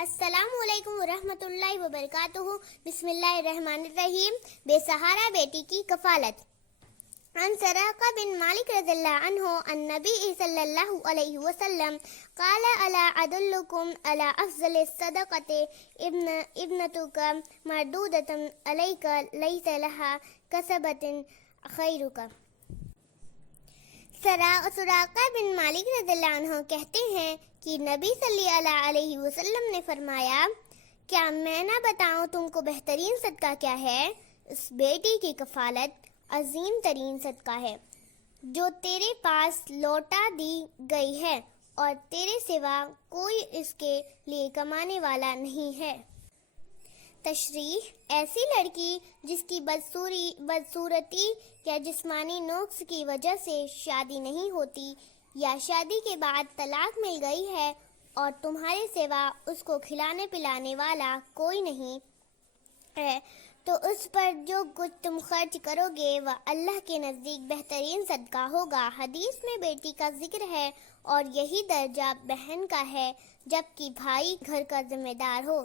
السلام علیکم ورحمۃ اللہ وبرکاتہ۔ بسم اللہ الرحمن الرحیم۔ بے سہارا بیٹی کی کفالت۔ عن سراقہ بن مالک رضی اللہ عنہ عن نبی صلی اللہ علیہ وسلم قال الا ادلکم علی افضل الصدقۃ ابنتک مردودۃ علیک لیس لها کسبۃ خیرک۔ سراقہ بن مالک رضی اللہ عنہ کہتے ہیں کہ نبی صلی اللہ علیہ وسلم نے فرمایا، کیا میں نہ بتاؤں تم کو بہترین صدقہ کیا ہے؟ اس بیٹی کی کفالت عظیم ترین صدقہ ہے جو تیرے پاس لوٹا دی گئی ہے اور تیرے سوا کوئی اس کے لیے کمانے والا نہیں ہے۔ تشریح: ایسی لڑکی جس کی بدصورتی یا جسمانی نقص کی وجہ سے شادی نہیں ہوتی یا شادی کے بعد طلاق مل گئی ہے اور تمہارے سوا اس کو کھلانے پلانے والا کوئی نہیں ہے، تو اس پر جو کچھ تم خرچ کرو گے وہ اللہ کے نزدیک بہترین صدقہ ہوگا۔ حدیث میں بیٹی کا ذکر ہے اور یہی درجہ بہن کا ہے جبکہ بھائی گھر کا ذمہ دار ہو۔